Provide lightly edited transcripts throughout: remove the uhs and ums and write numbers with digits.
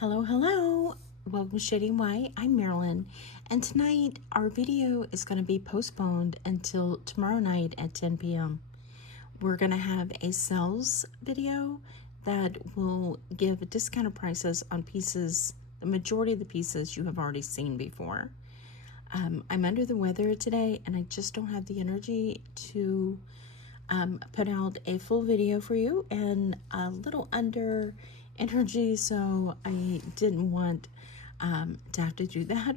Hello, hello. Welcome to Shady White. I'm Marilyn, and tonight our video is going to be postponed until tomorrow night at 10 p.m. We're going to have a sales video that will give discounted prices on pieces, the majority of the pieces you have already seen before. I'm under the weather today, and I just don't have the energy to put out a full video for you, and a little under energy, so I didn't want to have to do that.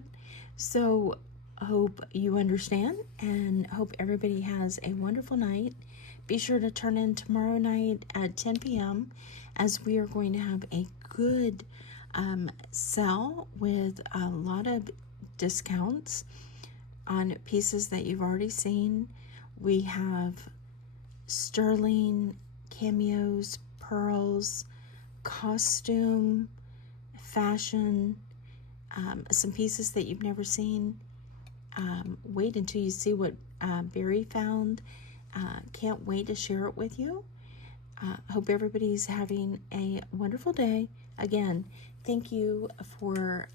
So hope you understand, and hope everybody has a wonderful night. Be sure to turn in tomorrow night at 10 p.m. as we are going to have a good sale with a lot of discounts on pieces that you've already seen. We have sterling, cameos, pearls, costume, fashion, some pieces that you've never seen. Wait until you see what Barry found. Can't wait to share it with you. Hope everybody's having a wonderful day. Again, thank you for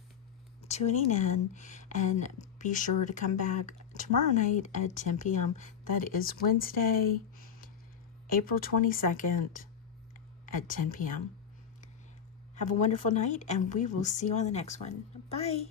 tuning in, and be sure to come back tomorrow night at 10 p.m. That is Wednesday, April 22nd at 10 p.m. Have a wonderful night, and we will see you on the next one. Bye.